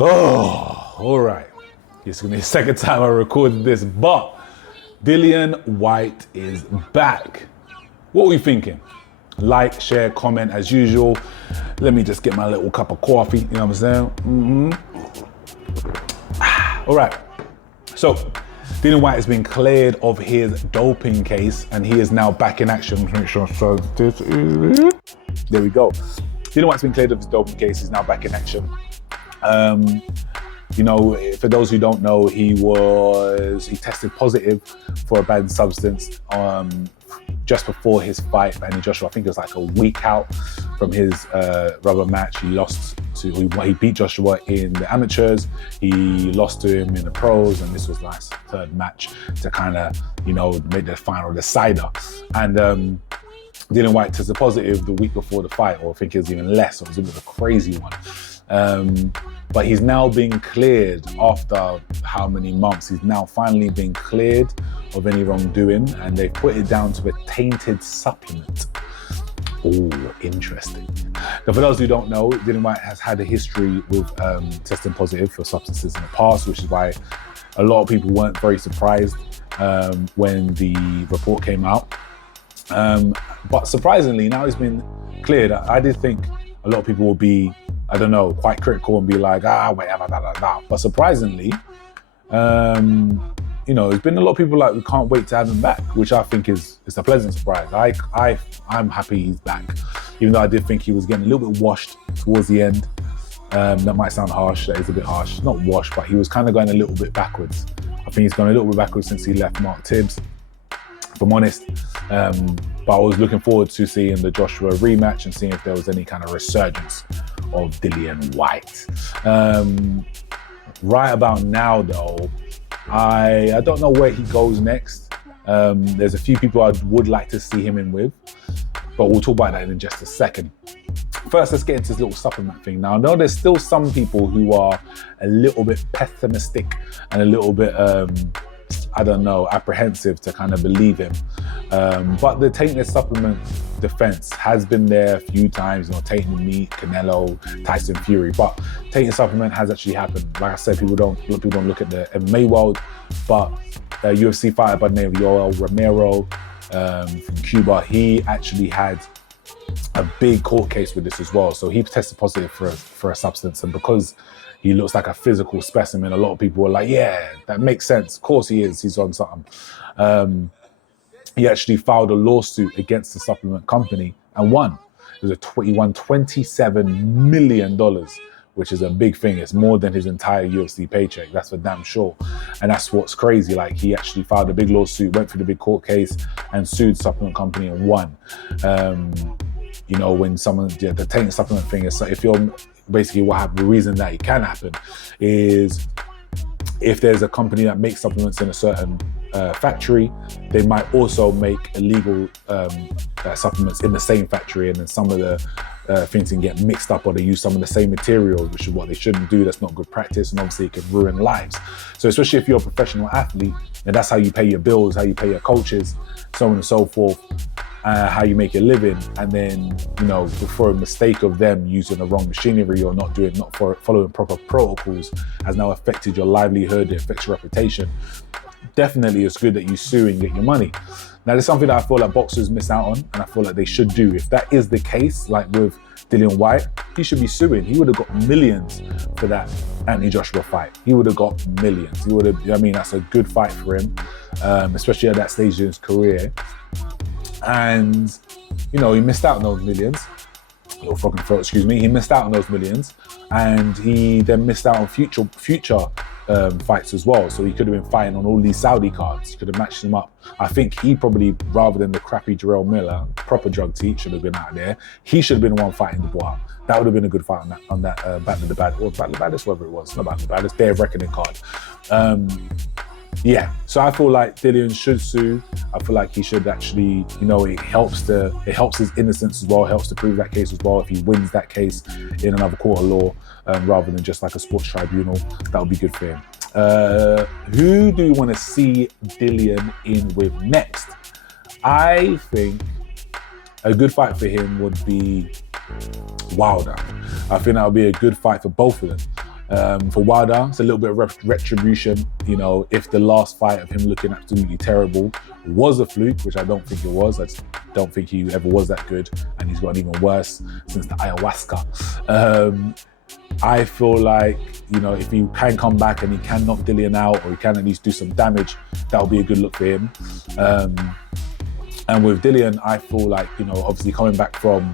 Oh, all right. It's gonna be the second time I recorded this, but Dillian Whyte is back. What are we thinking? Like, share, comment as usual. Let me just get my little cup of coffee, you know what I'm saying? All right. So, Dillian Whyte has been cleared of his doping case and he is now back in action. Make sure so this is it. There we go. Dillian Whyte's been cleared of his doping case. He's now back in action. You know, for those who don't know, he tested positive for a banned substance just before his fight, Anthony Joshua. I think it was like a week out from his rubber match. He beat Joshua in the amateurs. He lost to him in the pros, and this was like his third match to kind of, you know, make the final decider. And Dillian Whyte tested positive the week before the fight, or I think it was even less. It was a bit of a crazy one. But he's now been cleared after how many months? He's now finally been cleared of any wrongdoing, and they put it down to a tainted supplement. Oh, interesting. Now, for those who don't know, Dillian Whyte has had a history with testing positive for substances in the past, which is why a lot of people weren't very surprised when the report came out. But surprisingly, now he's been cleared. I did think a lot of people will be, I don't know, quite critical and be like, whatever, da. But surprisingly, you know, there's been a lot of people like, we can't wait to have him back, which I think is a pleasant surprise. I'm happy he's back, even though I did think he was getting a little bit washed towards the end. That might sound harsh, that is a bit harsh. Not washed, but he was kind of going a little bit backwards. I think he's gone a little bit backwards since he left Mark Tibbs, if I'm honest. But I was looking forward to seeing the Joshua rematch and seeing if there was any kind of resurgence of Dillian Whyte. Right about now, though, I don't know where he goes next. There's a few people I would like to see him in with, but we'll talk about that in just a second. First, let's get into this little supplement thing. Now, I know there's still some people who are a little bit pessimistic and a little bit, I don't know, apprehensive to kind of believe him. But the tainted supplement defense has been there a few times, you know, tainted meat, Canelo, Tyson Fury, but tainted supplement has actually happened. Like I said, people don't look at the MMA world, but a UFC fighter by the name of Yoel Romero from Cuba, he actually had a big court case with this as well. So he tested positive for a substance, and because he looks like a physical specimen, a lot of people were like, yeah, that makes sense. Of course he is, he's on something. He actually filed a lawsuit against the supplement company and won. He won $27 million, which is a big thing. It's more than his entire UFC paycheck, that's for damn sure. And that's what's crazy. Like, he actually filed a big lawsuit, went through the big court case and sued the supplement company and won. You know, when someone, the tainted supplement thing is, if you're basically the reason that it can happen is if there's a company that makes supplements in a certain factory, they might also make illegal supplements in the same factory, and then some of the things can get mixed up, or they use some of the same materials, which is what they shouldn't do. That's not good practice, and obviously it can ruin lives. So especially if you're a professional athlete, and that's how you pay your bills, how you pay your coaches, so on and so forth, how you make a living, and then, you know, for a mistake of them using the wrong machinery or not following proper protocols has now affected your livelihood, it affects your reputation. Definitely it's good that you sue and get your money. Now, there's something that I feel like boxers miss out on, and I feel like they should do. If that is the case, like with Dillian Whyte, he should be suing. He would have got millions for that Anthony Joshua fight. He would have got millions. He would have, I mean, that's a good fight for him, especially at that stage in his career. And, you know, he missed out on those millions. Little frog and throat, excuse me. He missed out on those millions, and he then missed out on future fights as well. So he could have been fighting on all these Saudi cards. He could have matched them up. I think he probably, rather than the crappy Jarrell Miller, proper drug teach, should have been out there. He should have been the one fighting Dubois. That would have been a good fight on that Battle of the Baddest, or Battle of the Baddest, whatever it was. Not Battle of the Baddest, Day of Reckoning card. Yeah, so I feel like Dillian should sue. I feel like he should actually, you know, it helps his innocence as well, helps to prove that case as well. If he wins that case in another court of law, rather than just like a sports tribunal, that would be good for him. Who do you want to see Dillian in with next? I think a good fight for him would be Wilder. I think that would be a good fight for both of them. For Wilder, it's a little bit of retribution. You know, if the last fight of him looking absolutely terrible was a fluke, which I don't think it was. I just don't think he ever was that good, and he's gotten even worse since the ayahuasca. I feel like, you know, if he can come back and he can knock Dillian out, or he can at least do some damage, that'll be a good look for him. And with Dillian, I feel like, you know, obviously coming back from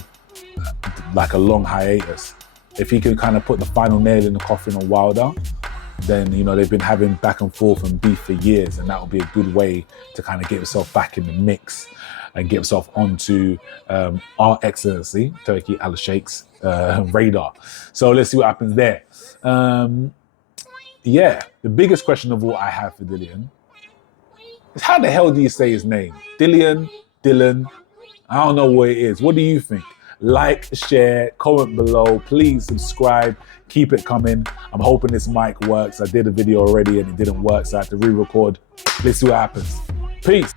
like a long hiatus, if he can kind of put the final nail in the coffin on Wilder, then, you know, they've been having back and forth and beef for years, and that will be a good way to kind of get himself back in the mix and get himself onto our excellency, Turki Al-Sheikh's radar. So let's see what happens there. Yeah, the biggest question of all I have for Dillian is, how the hell do you say his name? Dillian, Dylan, I don't know what it is. What do you think? Like, share, comment below. Please subscribe. Keep it coming. I'm hoping this mic works. I did a video already and it didn't work, so I have to re-record. Let's see what happens. Peace.